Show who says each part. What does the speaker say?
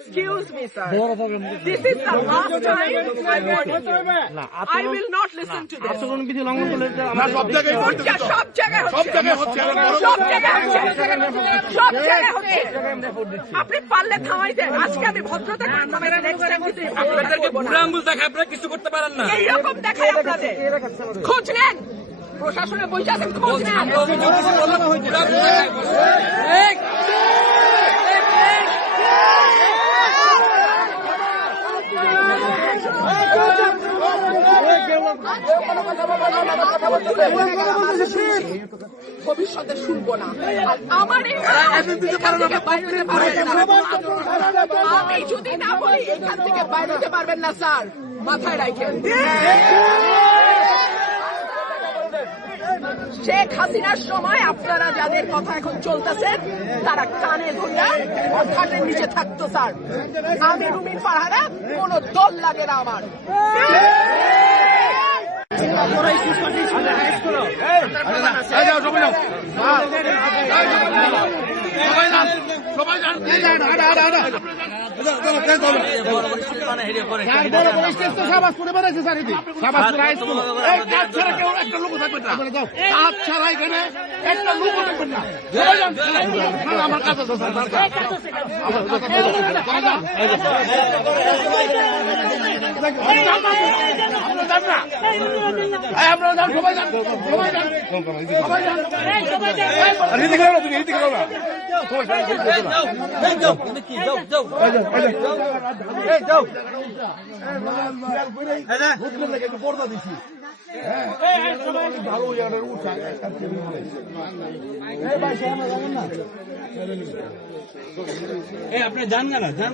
Speaker 1: Excuse me, sir. This is the last time warning you. I will not listen to this.
Speaker 2: আচরণ বিধি লঙ্ঘন করলে এটা
Speaker 3: না
Speaker 2: আমার
Speaker 3: সব জায়গায় করতে
Speaker 1: হচ্ছে, সব জায়গায়
Speaker 3: সব
Speaker 1: হচ্ছে।
Speaker 3: জায়গায় হচ্ছে এরকম করো।
Speaker 1: সব জায়গায় হচ্ছে। সব জায়গায় হচ্ছে। আপনি পারলে থামাইতেন আজকে আমি ভদ্রতা করে কিন্তু এই
Speaker 4: আপনাদেরকে। বুড়ো আঙ্গুল দেখে আপনারা কিছু করতে পারেন না
Speaker 1: এইরকম দেখায় আপনাদের খোঁজ নেন প্রশাসনে বসে আছেন খোঁজ নেন
Speaker 4: আমরা অভিযোগ কিছু বললাম বুড়ো আঙ্গুল দেখায় এই!
Speaker 1: ভবিষ্যতে শুনব না। আমি যদি না বলি, এখান থেকে বাইরে পারবেন না, স্যার মাথায় রাখেন শেখ হাসিনার সময় আপনারা যাদের কথা এখন চলতেছেন তারা কানে ধরিয়া অর্থাতের নিচে থাকতো স্যার আমি রুমিন পাহাড়া কোন দল লাগে না আমার
Speaker 3: একটা। কাজ ছাড়া এখানে একটা না। সবাই যান। আমার কাছে আপনারা যান, সবাই যান, সবাই যান। সবাই যান।
Speaker 2: আপনি যান না যান